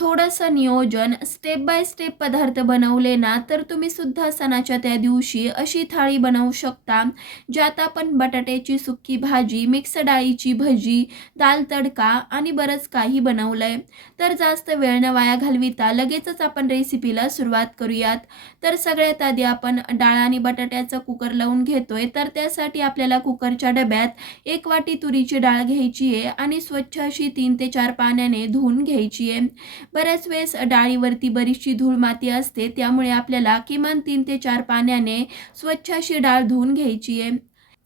थोडंसं नियोजन step by step पदार्थ बनवले ना तर तुम्ही सुद्धा सणाच्या त्या दिवशी अशी थाळी बनवू शकता ज्यात आपण बटाट्याची सुक्की भाजी मिक्स डाळीची भजी दाल तडका आणि बरंच काही बनवलंय. तर जास्त वेळ न वाया घालविता लगेचच आपण रेसिपीला सुरुवात करूयात. तर सगळ्यात आधी आपण डाळ आणि बटाट्याचा कुकर लावून घेतोय तर त्यासाठी आपल्याला कुकरच्या डब्यात एक वाटी तुरीची डाळ घ्यायची आहे आणि स्वच्छ अशी तीन ते चार पाण्याने धुवून घ्यायची आहे. बऱ्याच वेळेस डाळीवरती बरीचशी धूळ माती असते त्यामुळे आपल्याला किमान तीन ते चार पाण्याने स्वच्छ अशी डाळ धुवून घ्यायची आहे.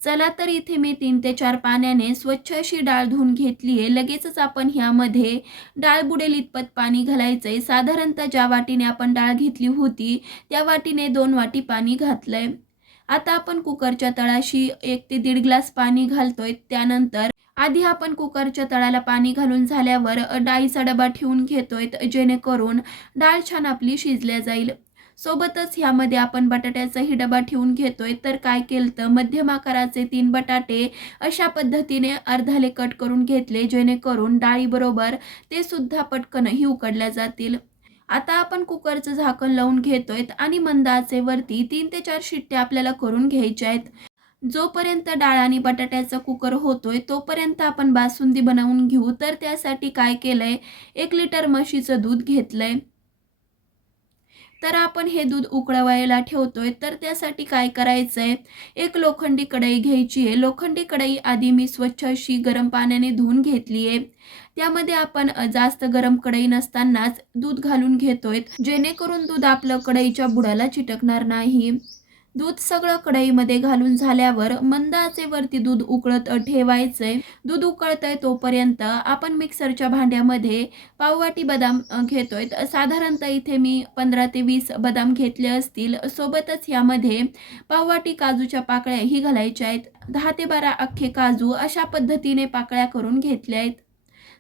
चला तर इथे मी तीन ते चार पाण्याने स्वच्छ अशी डाळ धुवून घेतली आहे. लगेचच आपण ह्यामध्ये डाळ बुडेल इतपत पाणी घालायचं आहे साधारणतः ज्या वाटीने आपण डाळ घेतली होती त्या वाटीने दोन वाटी पाणी घातलंय. आता आपण कुकरच्या तळाशी एक ते दीड ग्लास पाणी घालतोय. त्यानंतर आधी आपण कुकरच्या तळाला पाणी घालून झाल्यावर डाळीचा डबा ठेवून घेतोय जेणेकरून डाळ छान आपली शिजल्या जाईल. सोबतच ह्यामध्ये आपण बटाट्याचाही डबा ठेवून घेतोय. तर काय केलं तर मध्यम आकाराचे तीन बटाटे अशा पद्धतीने अर्धाले कट करून घेतले जेणेकरून डाळीबरोबर ते सुद्धा पटकनही उकडल्या जातील. आता आपण कुकरचं झाकण लावून घेतोय आणि मंदाचे वरती तीन ते चार शिट्ट्या आपल्याला करून घ्यायच्या आहेत. जोपर्यंत डाळ आणि बटाट्याचा कुकर होतोय तोपर्यंत आपण बासुंदी बनवून घेऊ. तर त्यासाठी काय केलंय? एक लिटर म्हशीचं दूध घेतलंय. तर आपण हे दूध उकळवायला ठेवतोय. तर त्यासाठी काय करायचंय? एक लोखंडी कढई घ्यायची आहे. लोखंडी कढई आधी मी स्वच्छ अशी गरम पाण्याने धुवून घेतली आहे. त्यामध्ये आपण जास्त गरम कढई नसतानाच दूध घालून घेतोय. जेणेकरून दूध आपलं कढईच्या बुडाला चिटकणार नाही. दूध सगळं कढईमध्ये घालून झाल्यावर मंद आचेवरती दूध उकळत ठेवायचंय दूध उकळतंय तोपर्यंत आपण मिक्सरच्या भांड्यामध्ये पाववाटी बदाम घेतोय. साधारणतः इथे मी पंधरा ते वीस बदाम घेतले असतील. सोबतच यामध्ये पाववाटी काजूच्या पाकळ्याही घालायच्या आहेत. दहा ते बारा अख्खे काजू अशा पद्धतीने पाकळ्या करून घेतल्या आहेत.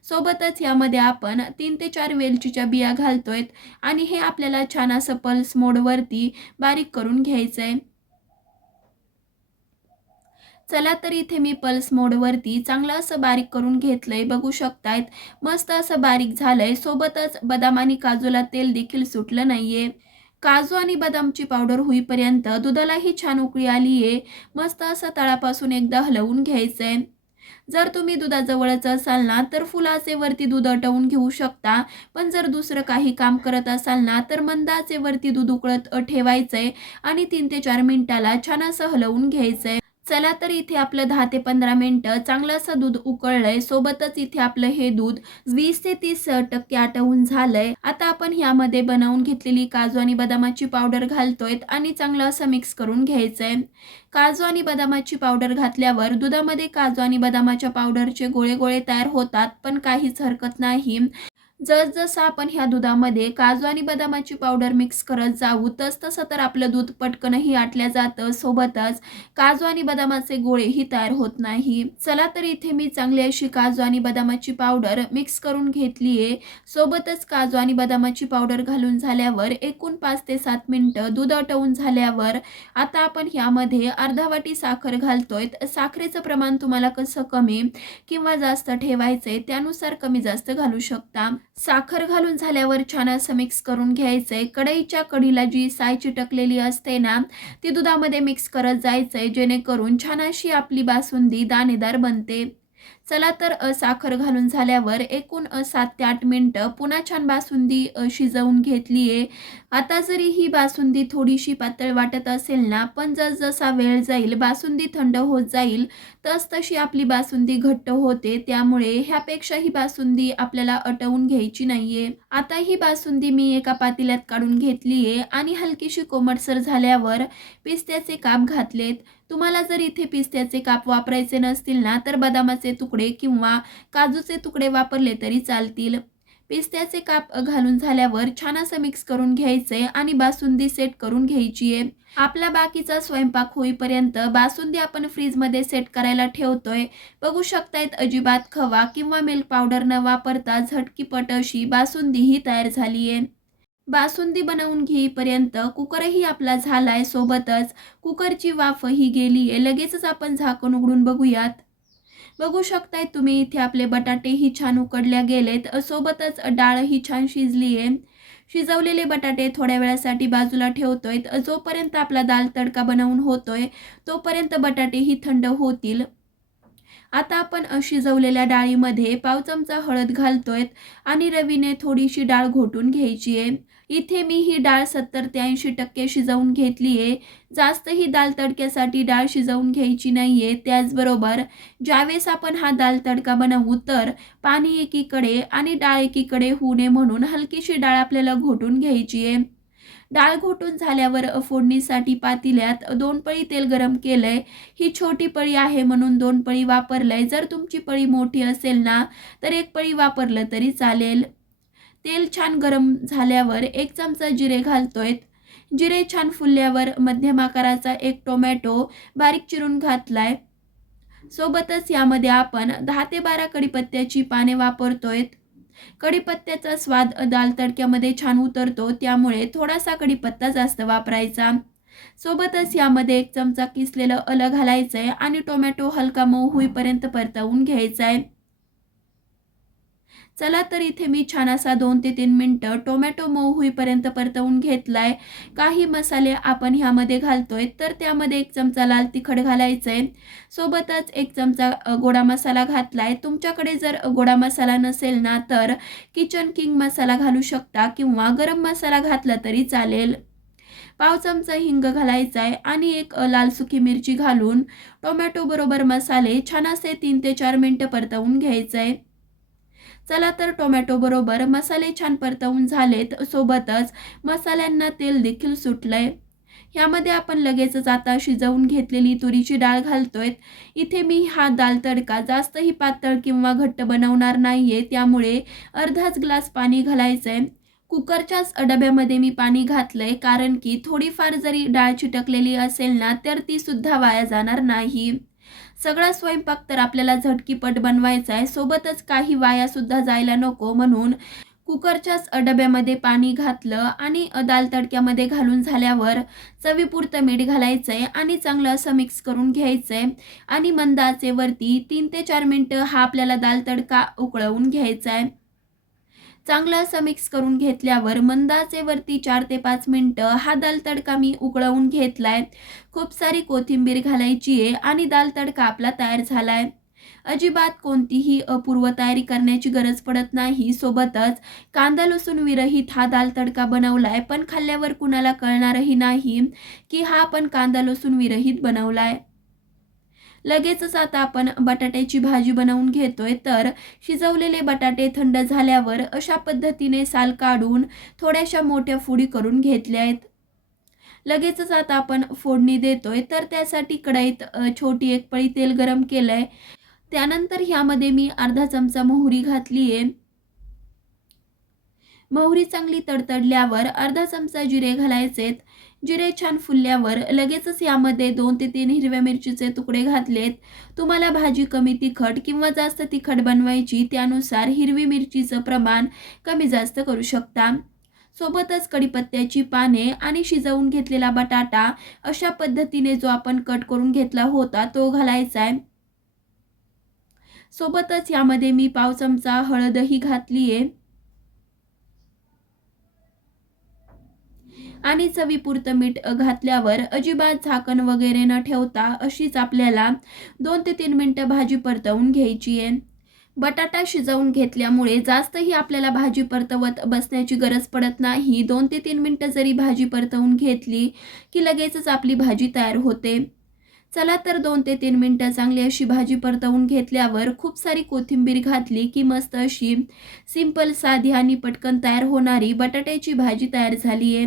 सोबतच यामध्ये आपण तीन ते चार वेलचीच्या बिया घालतोय आणि हे आपल्याला छान असं पल्स मोडवरती बारीक करून घ्यायचं आहे चला तर इथे मी पल्स मोडवरती चांगलं असं बारीक करून घेतलंय बघू शकतायत. मस्त असं बारीक झालंय सोबतच बदाम आणि काजूला तेल देखील सुटलं नाहीये. काजू आणि बदामची पावडर होईपर्यंत दुधालाही छान उकळी आली आहे मस्त असं तळापासून एकदा हलवून घ्यायचंय. जर तुम्ही दुधाजवळच असाल ना तर फुलाचेवरती दूध अटवून घेऊ शकता. पण जर दुसरं काही काम करत असाल ना तर मंदाचेवरती दूध उकळत अ, ठेवायचंय आणि तीन ते चार मिनिटाला छान असं हलवून घ्यायचंय. चला तर इथे आपलं दहा ते पंधरा मिनटं चांगलं असं दूध उकळलंय. सोबतच इथे आपलं हे दूध वीस ते तीस टक्के आटवून झालंय. आता आपण ह्यामध्ये बनवून घेतलेली काजू आणि बदामाची पावडर घालतोय आणि चांगलं असं मिक्स करून घ्यायचंय. काजू आणि बदामाची पावडर घातल्यावर दुधामध्ये काजू आणि बदामाच्या पावडरचे गोळे गोळे तयार होतात पण काहीच हरकत नाही. जसजसं आपण ह्या दुधामध्ये काजू आणि बदामाची पावडर मिक्स करत जाऊ तस तसं तर आपलं दूध पटकनही आटल्या जातं. सोबतच काजू आणि बदामाचे गोळेही तयार होत नाही. चला तर इथे मी चांगली अशी काजू आणि बदामाची पावडर मिक्स करून घेतली आहे सोबतच काजू आणि बदामाची पावडर घालून झाल्यावर एकूण पाच ते सात मिनटं दूध अटवून झाल्यावर आता आपण ह्यामध्ये अर्धा वाटी साखर घालतोय. साखरेचं प्रमाण तुम्हाला कसं कमी किंवा जास्त ठेवायचंय त्यानुसार कमी जास्त घालू शकता. साखर घालून झाल्यावर छान असं मिक्स करून घ्यायचंय. कढईच्या कढीला जी साय चिटकलेली असते ना ती दुधामध्ये मिक्स करत जायचंय जेणेकरून छान अशी आपली बासुंदी दाणेदार बनते. चला तर साखर घालून झाल्यावर एकूण सात ते आठ मिनटं पुन्हा छान बासुंदी शिजवून घेतली आहे आता जरी ही बासुंदी थोडीशी पातळ वाटत असेल ना पण जसजसा वेळ जाईल बासुंदी थंड होत जाईल तस तशी आपली बासुंदी घट्ट होते. त्यामुळे ह्यापेक्षा ही बासुंदी आपल्याला अटवून घ्यायची नाहीये. आता ही बासुंदी मी एका पातेल्यात काढून घेतली आहे आणि हलकीशी कोमटसर झाल्यावर पिस्त्याचे काप घातलेत. तुम्हाला जर इथे पिस्त्याचे काप वापरायचे नसतील ना तर बदामाचे तुकडे किंवा काजूचे तुकडे वापरले तरी चालतील. पिस्त्याचे काप घालून झाल्यावर छान असं मिक्स करून घ्यायचंय आणि बासुंदी सेट करून घ्यायची आहे. आपला बाकीचा स्वयंपाक होईपर्यंत बासुंदी आपण फ्रीजमध्ये सेट करायला ठेवतोय. बघू शकतायत अजिबात खवा किंवा मिल्क पावडर न वापरता झटकीपट अशी बासुंदी ही तयार झाली आहे. बासुंदी बनवून घेईपर्यंत कुकरही आपला झालाय सोबतच. कुकरची वाफ ही गेली आहे. लगेचच आपण झाकण उघडून बघूयात. बघू शकताय तुम्ही इथे आपले बटाटेही छान उकडल्या गेलेत. सोबतच डाळही छान शिजली आहे. शिजवलेले बटाटे थोड्या वेळासाठी बाजूला ठेवतोय. जोपर्यंत आपला दाल तडका बनवून होतोय तोपर्यंत बटाटेही थंड होतील. आता आपण शिजवलेल्या डाळीमध्ये पाव चमचा हळद घालतोय आणि रवीने थोडीशी डाळ घोटून घ्यायची आहे. इथे मी ही डाळ सत्तर ते ऐंशी टक्के शिजवून घेतली आहे. जास्त ही दाल तडक्यासाठी डाळ शिजवून घ्यायची नाही आहे त्याचबरोबर ज्यावेळेस आपण हा दाल तडका बनवू तर पाणी एकीकडे आणि डाळ एकीकडे होऊ नये म्हणून हलकीशी डाळ आपल्याला घोटून घ्यायची आहे. डाळ घोटून झाल्यावर फोडणीसाठी पातेल्यात दोन पळी तेल गरम केलंय. ही छोटी पळी आहे म्हणून दोन पळी वापरलंय. जर तुमची पळी मोठी असेल ना तर एक पळी वापरलं तरी चालेल. तेल छान गरम झाल्यावर एक चमचा जिरे घालतोय. जिरे छान फुलल्यावर मध्यम आकाराचा एक टोमॅटो बारीक चिरून घातलाय. सोबतच यामध्ये आपण दहा ते बारा कडीपत्त्याची पाने वापरतोय कढीपत्त्याचा स्वाद दाल तडक्यामध्ये छान उतरतो त्यामुळे थोडासा कढीपत्ता जास्त वापरायचा. सोबतच यामध्ये एक चमचा किसलेलं अलं घालायचं आहे आणि टोमॅटो हलका मऊ होईपर्यंत परतवून घ्यायचा आहे चला तर इथे मी छान असा दोन ते तीन मिनटं टोमॅटो मऊ होईपर्यंत परतवून घेतलाय. काही मसाले आपण ह्यामध्ये घालतोय तर त्यामध्ये एक चमचा लाल तिखट घालायचं आहे सोबतच एक चमचा गोडा मसाला घातलाय. तुमच्याकडे जर गोडा मसाला नसेल ना तर किचन किंग मसाला घालू शकता किंवा गरम मसाला घातला तरी चालेल. पाव चमचा हिंग घालायचा आहे आणि एक लाल सुकी मिरची घालून टोमॅटो बरोबर मसाले छान असे तीन ते चार मिनटं परतवून घ्यायचं आहे चला तर टोमॅटो बरोबर मसाले छान परतवून झालेत. सोबतच मसाल्यांना तेल देखील सुटलंय. ह्यामध्ये आपण लगेचच आता शिजवून घेतलेली तुरीची डाळ घालतोय. इथे मी हा दाल तडका जास्तही पातळ किंवा घट्ट बनवणार नाहीये. त्यामुळे अर्धाच ग्लास पाणी घालायचंय. कुकरच्याच डब्यामध्ये मी पाणी घातलंय. कारण की थोडीफार जरी डाळ चिटकलेली असेल ना तर ती सुद्धा वाया जाणार नाही. सगळा स्वयंपाक तर आपल्याला झटकीपट बनवायचा आहे. सोबतच काही वाया सुद्धा जायला नको म्हणून कुकरच्याच डब्यामध्ये पाणी घातलं आणि दाल तडक्यामध्ये घालून झाल्यावर चवीपुरतं मीठ घालायचं आहे आणि चांगलं असं मिक्स करून घ्यायचं आहे आणि मंद आचेवरती तीन ते चार मिनटं हा आपल्याला दाल तडका उकळवून घ्यायचा आहे चांगलं असं मिक्स करून घेतल्यावर मंदाचे वरती चार ते पाच मिनटं हा दाल तडका मी उकळवून घेतलाय. खूप सारी कोथिंबीर घालायची आहे आणि दाल तडका आपला तयार झालाय. अजिबात कोणतीही अपूर्व तयारी करण्याची गरज पडत नाही. सोबतच कांदा लसूण विरहित हा दाल तडका बनवलाय पण खाल्ल्यावर कुणाला कळणारही नाही की हा आपण कांदा लसूण विरहित बनवलाय. लगेचच आता आपण बटाट्याची भाजी बनवून घेतोय. तर शिजवलेले बटाटे थंड झाल्यावर अशा पद्धतीने साल काढून थोड्याशा मोठ्या फोडी करून घेतल्या आहेत. लगेचच आता आपण फोडणी देतोय. तर त्यासाठी कढईत छोटी एक पळी तेल गरम केलंय. त्यानंतर ह्यामध्ये मी अर्धा चमचा मोहरी घातली आहे मोहरी चांगली तडतडल्यावर अर्धा चमचा जिरे घालायचेत. जिरे छान फुलल्यावर लगेचच यामध्ये दोन ते तीन हिरव्या मिरचीचे तुकडे घातलेत. तुम्हाला भाजी कमी तिखट किंवा जास्त तिखट बनवायची त्यानुसार हिरवी मिरचीचं प्रमाण कमी जास्त करू शकता. सोबतच कढीपत्त्याची पाने आणि शिजवून घेतलेला बटाटा अशा पद्धतीने जो आपण कट करून घेतला होता तो घालायचा आहे सोबतच यामध्ये मी पाव चमचा हळदही घातली आहे आणि चवीपुरतं मीठ घातल्यावर अजिबात झाकण वगैरे न ठेवता अशीच आपल्याला दोन ते तीन मिनटं भाजी परतवून घ्यायची आहे. बटाटा शिजवून घेतल्यामुळे जास्तही आपल्याला भाजी परतवत बसण्याची गरज पडत नाही. दोन ते तीन मिनटं जरी भाजी परतवून घेतली की लगेचच आपली भाजी तयार होते. चला तर दोन ते तीन मिनटं चांगली अशी भाजी परतवून घेतल्यावर खूप सारी कोथिंबीर घातली की मस्त अशी सिंपल साधी आणि पटकन तयार होणारी बटाट्याची भाजी तयार झाली आहे.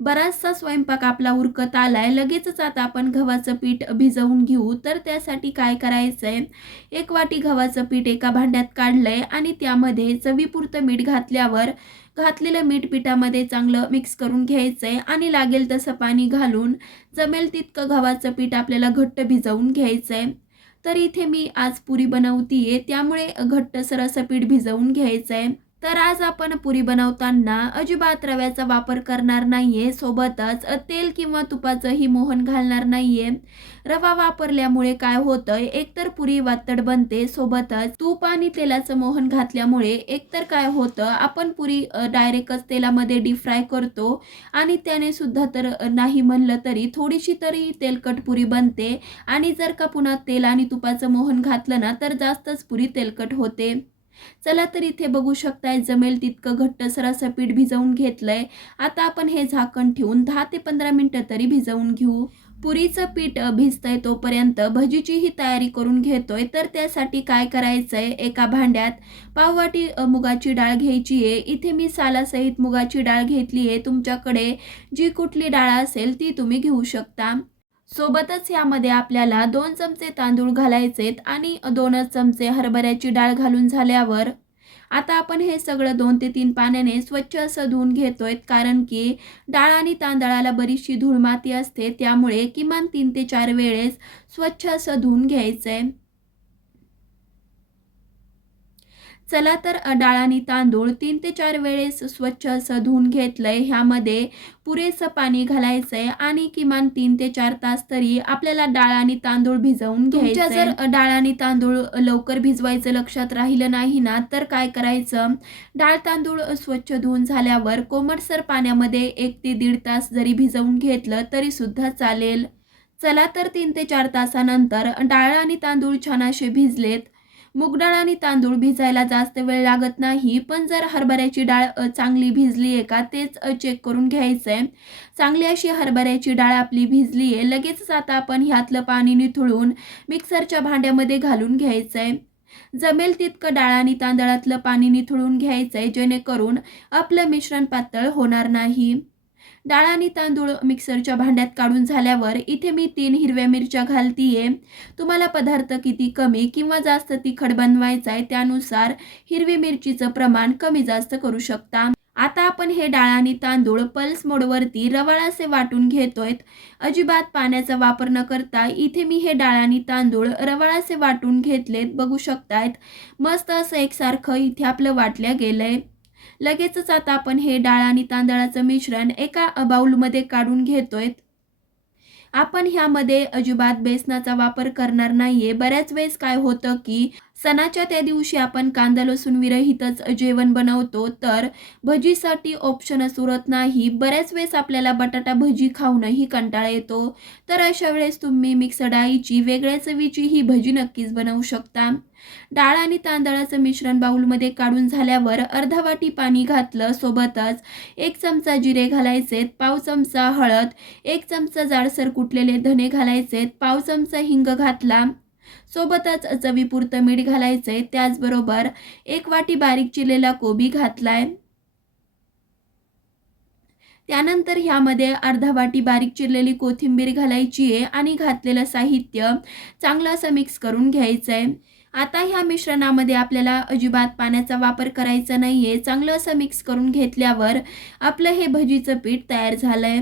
बराचसा स्वयंपाक आपला उरकत आलाय. लगेचच आता आपण गव्हाचं पीठ भिजवून घेऊ. तर त्यासाठी काय करायचं आहे एक वाटी गव्हाचं पीठ एका भांड्यात काढलंय आणि त्यामध्ये चवीपुरतं मीठ घातल्यावर घातलेलं मीठ पिठामध्ये चांगलं मिक्स करून घ्यायचं आहे आणि लागेल तसं पाणी घालून जमेल तितकं गव्हाचं पीठ आपल्याला घट्ट भिजवून घ्यायचं आहे तर इथे मी आज पुरी बनवतीये. त्यामुळे घट्टसर असं पीठ भिजवून घ्यायचं आहे तर आज आपण पुरी बनवताना अजिबात रव्याचा वापर करणार नाहीये. सोबतच तेल किंवा तुपाचंही मोहन घालणार नाहीये. रवा वापरल्यामुळे काय होतंय? एकतर पुरी वातड बनते. सोबतच तूप आणि तेलाचं मोहन घातल्यामुळे एकतर काय होतं? आपण पुरी डायरेक्टच तेलामध्ये डीप फ्राय करतो आणि त्याने सुद्धा तर नाही म्हणलं तरी थोडीशी तरी तेलकट पुरी बनते आणि जर का पुन्हा तेल आणि तुपाचं मोहन घातलं ना तर जास्तच पुरी तेलकट होते. चला तर इथे बघू शकताय जमेल तितकं घट्टसर असं पीठ भिजवून घेतलंय. आता आपण हे झाकण ठेवून दहा ते पंधरा मिनटं तरी भिजवून घेऊ. पुरीचं पीठ भिजतंय तोपर्यंत भजीचीही तयारी करून घेतोय. तर त्यासाठी काय करायचंय? एका भांड्यात पाववाटी मुगाची डाळ घ्यायची आहे. इथे मी सालासहित मुगाची डाळ घेतली आहे तुमच्याकडे जी कुठली डाळ असेल ती तुम्ही घेऊ शकता. सोबतच यामध्ये आपल्याला दोन चमचे तांदूळ घालायचेत आणि दोनच चमचे हरभऱ्याची डाळ घालून झाल्यावर आता आपण हे सगळं दोन ते तीन पाण्याने स्वच्छ असं धुवून घेतोय कारण की डाळ आणि तांदळाला बरीचशी धूळ माती असते त्यामुळे किमान तीन ते चार वेळेस स्वच्छ असं धुवून आहे चला तर अ, डाळ आणि तांदूळ तीन ते चार वेळेस स्वच्छ असं धुवून घेतलंय. ह्यामध्ये पुरेसं पाणी घालायचंय आणि किमान तीन ते चार तास तरी आपल्याला डाळ आणि तांदूळ भिजवून घ्यायचं जर डाळ आणि तांदूळ लवकर भिजवायचं लक्षात राहिलं नाही ना तर काय करायचं? डाळ तांदूळ स्वच्छ धुवून झाल्यावर कोमटसर पाण्यामध्ये एक ते दीड तास जरी भिजवून घेतलं तरी सुद्धा चालेल. चला तर तीन ते चार तासानंतर डाळ आणि तांदूळ छान असे भिजलेत. डाळ आणि तांदूळ भिजायला जास्त वेळ लागत नाही पण जर हरभऱ्याची डाळ चांगली भिजली आहे का तेच चेक करून घ्यायचं आहे चांगली अशी हरभऱ्याची डाळ आपली भिजली आहे लगेचच आता आपण ह्यातलं पाणी निथळून मिक्सरच्या भांड्यामध्ये घालून घ्यायचं आहे जमेल तितकं डाळ आणि तांदळातलं पाणी निथळून घ्यायचं आहे जेणेकरून आपलं मिश्रण पातळ होणार नाही. डाळ आणि तांदूळ मिक्सरच्या भांड्यात काढून झाल्यावर इथे मी तीन हिरव्या मिरच्या घालतीये. तुम्हाला पदार्थ किती कमी किंवा जास्त तिखट बनवायचा आहे त्यानुसार हिरवी मिरचीचं प्रमाण कमी जास्त करू शकता. आता आपण हे डाळ आणि तांदूळ पल्स मोडवरती रवाळाचे वाटून घेतोय. अजिबात पाण्याचा वापर न करता इथे मी हे डाळ आणि तांदूळ रवाळाचे वाटून घेतलेत बघू शकतायत. मस्त असं एकसारखं इथे आपलं वाटल्या गेलंय. लगेचच आता आपण हे डाळ आणि तांदळाचं मिश्रण एका बाऊलमध्ये काढून घेतोय. आपण ह्यामध्ये अजिबात बेसनाचा वापर करणार नाहीये. बऱ्याच वेळेस काय होतं की सणाच्या त्या दिवशी आपण कांदा लसूण विरहितच जेवण बनवतो तर भजीसाठी ऑप्शनच उरत नाही. बऱ्याच वेळेस आपल्याला बटाटा भजी खाऊनही कंटाळा येतो. तर अशा वेळेस तुम्ही मिक्स डाळीची वेगळ्या चवीची ही भजी नक्कीच बनवू शकता. डाळ आणि तांदळाचं मिश्रण बाउलमध्ये काढून झाल्यावर अर्धा वाटी पाणी घातलं सोबतच एक चमचा जिरे घालायचेत पाव चमचा हळद एक चमचा जाडसर कुटलेले धने घालायचेत पाव चमचा हिंग घातला. सोबतच चवीपुरतं मीठ घालायचंय त्याचबरोबर एक वाटी बारीक चिरलेला कोबी घातलाय. त्यानंतर ह्यामध्ये अर्धा वाटी बारीक चिरलेली कोथिंबीर घालायची आहे आणि घातलेलं साहित्य चांगलं असं मिक्स करून घ्यायचं आहे आता ह्या मिश्रणामध्ये आपल्याला अजिबात पाण्याचा वापर करायचा आहे चांगलं असं मिक्स करून घेतल्यावर आपलं हे भजीचं पीठ तयार झालं आहे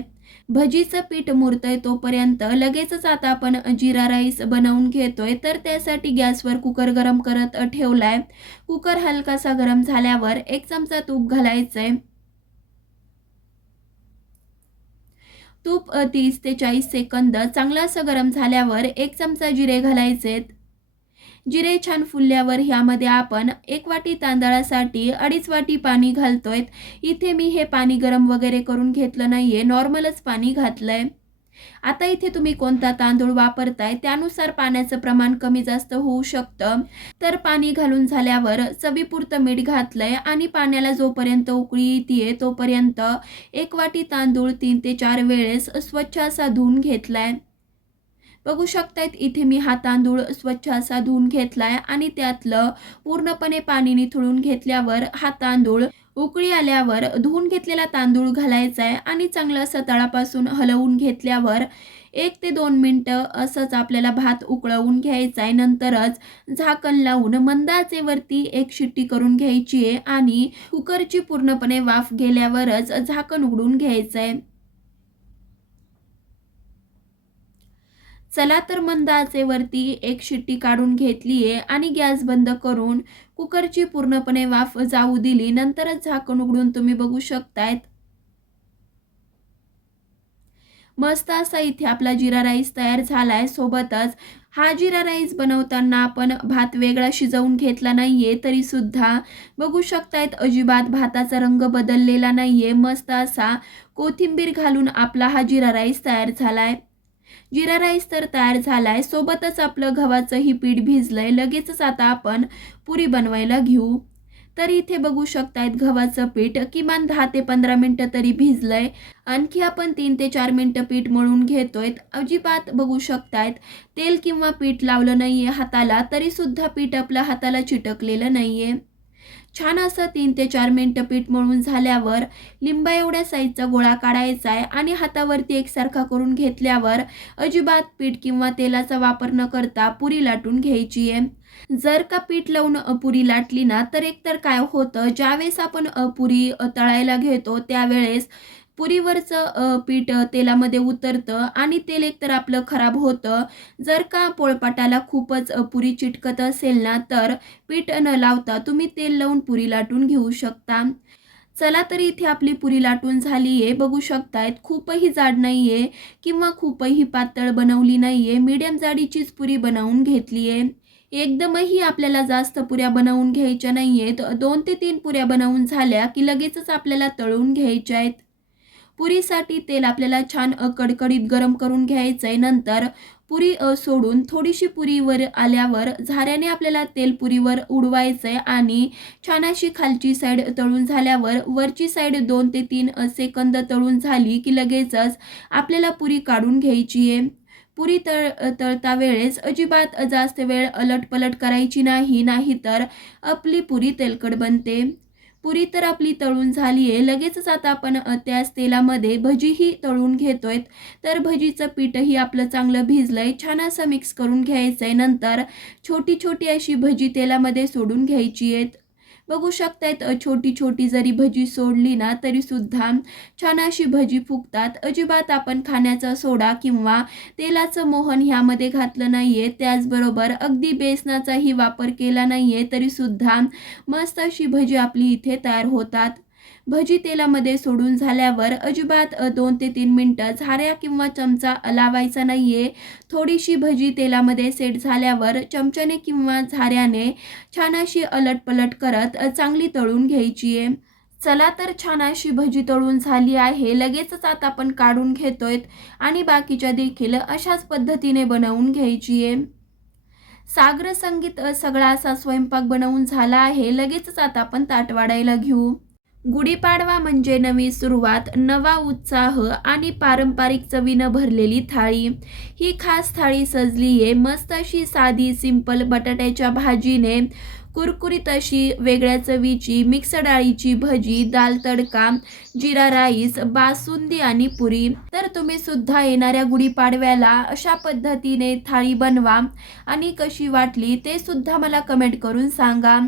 भजीचं पीठ मुरतंय तोपर्यंत लगेचच आता आपण जिरा राईस बनवून घेतोय. तर त्यासाठी गॅसवर कुकर गरम करत ठेवलाय. कुकर हलकासा गरम झाल्यावर एक चमचा तूप घालायचंय. तूप तीस ते चाळीस सेकंद चांगलं असं गरम झाल्यावर एक चमचा जिरे घालायचेत. जिरे छान फुलल्यावर ह्यामध्ये आपण एक वाटी तांदळासाठी अडीच वाटी पाणी घालतोय. इथे मी हे पाणी गरम वगैरे करून घेतलं नाही आहे नॉर्मलच पाणी घातलंय. आता इथे तुम्ही कोणता तांदूळ वापरताय त्यानुसार पाण्याचं प्रमाण कमी जास्त होऊ शकतं. तर पाणी घालून झाल्यावर चवीपुरतं मीठ घातलंय आणि पाण्याला जोपर्यंत उकळी येते तोपर्यंत एक वाटी तांदूळ तीन ते चार वेळेस स्वच्छ असा धुवून घेतलाय. बघू शकतायत इथे मी हा तांदूळ स्वच्छ असा धुवून घेतलाय आणि त्यातलं पूर्णपणे पाणी निथळून घेतल्यावर हा तांदूळ उकळी आल्यावर धुवून घेतलेला तांदूळ घालायचा आहे आणि चांगलं असं तळापासून हलवून घेतल्यावर एक ते दोन मिनटं असंच आपल्याला भात उकळवून घ्यायचा आहे नंतरच झाकण लावून मंदाचेवरती एक शिट्टी करून घ्यायची आहे आणि कुकरची पूर्णपणे वाफ गेल्यावरच झाकण उघडून घ्यायचं आहे चला तर मंद आचेवरती एक शिट्टी काढून घेतली आहे आणि गॅस बंद करून कुकरची पूर्णपणे वाफ जाऊ दिली. नंतरच झाकण उघडून तुम्ही बघू शकतायत. मस्त असा इथे आपला जिरा राईस तयार झालाय. सोबतच हा जिरा राईस बनवताना आपण भात वेगळा शिजवून घेतला नाहीये तरी सुद्धा बघू शकतायत अजिबात भाताचा रंग बदललेला नाहीये. मस्त असा कोथिंबीर घालून आपला हा जिरा राईस तयार झालाय. जिरा राईस तर तयार झालाय. सोबतच आपलं गव्हाचंही पीठ भिजलंय. लगेचच आता आपण पुरी बनवायला घेऊ. तर इथे बघू शकतायत गव्हाचं पीठ किमान दहा ते पंधरा मिनटं तरी भिजलंय. आणखी आपण तीन ते चार मिनटं पीठ मळून घेतोय अजिबात बघू शकतायत तेल किंवा पीठ लावलं नाहीये हाताला तरी सुद्धा पीठ आपल्या हाताला चिटकलेलं नाहीये. छान असं तीन ते चार मिनटं पीठ मळून झाल्यावर लिंबा एवढ्या साईजचा गोळा काढायचा आहे आणि हातावरती एकसारखा करून घेतल्यावर अजिबात पीठ किंवा तेलाचा वापर न करता पुरी लाटून घ्यायची आहे. जर का पीठ लावून अपुरी पुरी लाटली ना तर एकतर काय होतं ज्यावेळेस आपण अपुरी पुरी तळायला घेतो त्यावेळेस पुरीवरचं पीठ तेलामध्ये उतरतं आणि तेल एकतर आपलं खराब होतं. जर का पोळपाटाला खूपच पुरी चिटकत असेल ना तर पीठ न लावता तुम्ही तेल लावून पुरी लाटून घेऊ शकता. चला तर इथे आपली पुरी लाटून झाली आहे बघू शकतायत खूपही जाड नाही आहे किंवा खूपही पातळ बनवली नाही आहे मीडियम जाडीचीच पुरी बनवून घेतली आहे एकदमही आपल्याला जास्त पुऱ्या बनवून घ्यायच्या नाही आहेत दोन ते तीन पुऱ्या बनवून झाल्या की लगेचच आपल्याला तळून घ्यायच्या आहेत. पुरीसाठी तेल आपल्याला छान कडकडीत गरम करून घ्यायचं आहे नंतर पुरी सोडून थोडीशी पुरीवर आल्यावर झाऱ्याने आपल्याला तेल पुरीवर उडवायचं आहे आणि छान अशी खालची साईड तळून झाल्यावर वरची साईड दोन ते तीन सेकंद तळून झाली की लगेचच आपल्याला पुरी काढून घ्यायची आहे पुरी तळ तळता वेळेस अजिबात जास्त वेळ अलटपलट करायची नाही नाहीतर आपली पुरी तेलकट बनते. पुरी तर आपली तळून झाली आहे लगेचच आता आपण त्याच तेलामध्ये भजीही तळून घेतोय तर भजीचं पीठही आपलं चांगलं भिजलंय. छान असं मिक्स करून घ्यायचं आहे नंतर छोटी छोटी अशी भजी तेलामध्ये सोडून घ्यायची आहेत बघू शकतायत छोटी छोटी जरी भजी सोडली ना तरी सुद्धा छान अशी भजी फुगतात. अजिबात आपण खाण्याचा सोडा किंवा तेलाचं मोहन ह्यामध्ये घातलं नाही आहे त्याचबरोबर अगदी बेसनाचाही वापर केला नाही आहे तरीसुद्धा मस्त अशी भजी आपली इथे तयार होतात. भजी तेलामध्ये सोडून झाल्यावर अजिबात दोन ते तीन मिनटं झाऱ्या किंवा चमचा लावायचा नाहीये. थोडीशी भजी तेलामध्ये सेट झाल्यावर चमच्याने किंवा झाऱ्याने छान अशी अलटपलट करत चांगली तळून घ्यायची आहे चला तर छान अशी भजी तळून झाली आहे. लगेचच आता आपण काढून घेतोय आणि बाकीच्या देखील अशाच पद्धतीने बनवून घ्यायची आहे सागर संगीत सगळा असा स्वयंपाक बनवून झाला आहे. लगेचच आता आपण ताट वाढायला घेऊ. गुढीपाडवा म्हणजे नवी सुरुवात नवा उत्साह आणि पारंपरिक चवीनं भरलेली थाळी. ही खास थाळी सजली आहे मस्त अशी साधी सिंपल बटाट्याच्या भाजीने कुरकुरीत अशी वेगळ्या चवीची मिक्स डाळीची भजी दाल तडका जिरा राईस बासुंदी आणि पुरी. तर तुम्ही सुद्धा येणाऱ्या गुढीपाडव्याला अशा पद्धतीने थाळी बनवा आणि कशी वाटली ते सुद्धा मला कमेंट करून सांगा.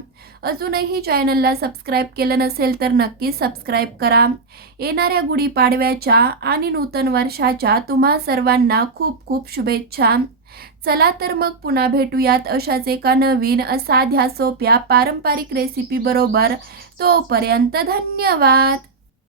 अजूनही चॅनलला सबस्क्राईब केलं नसेल तर नक्की सबस्क्राईब करा. येणाऱ्या गुढीपाडव्याच्या आणि नूतन वर्षाच्या तुम्हा सर्वांना खूप खूप शुभेच्छा. चला तर मग पुन्हा भेटूयात अशाच एका नवीन साध्या सोप्या पारंपरिक रेसिपी बरोबर. तोपर्यंत धन्यवाद.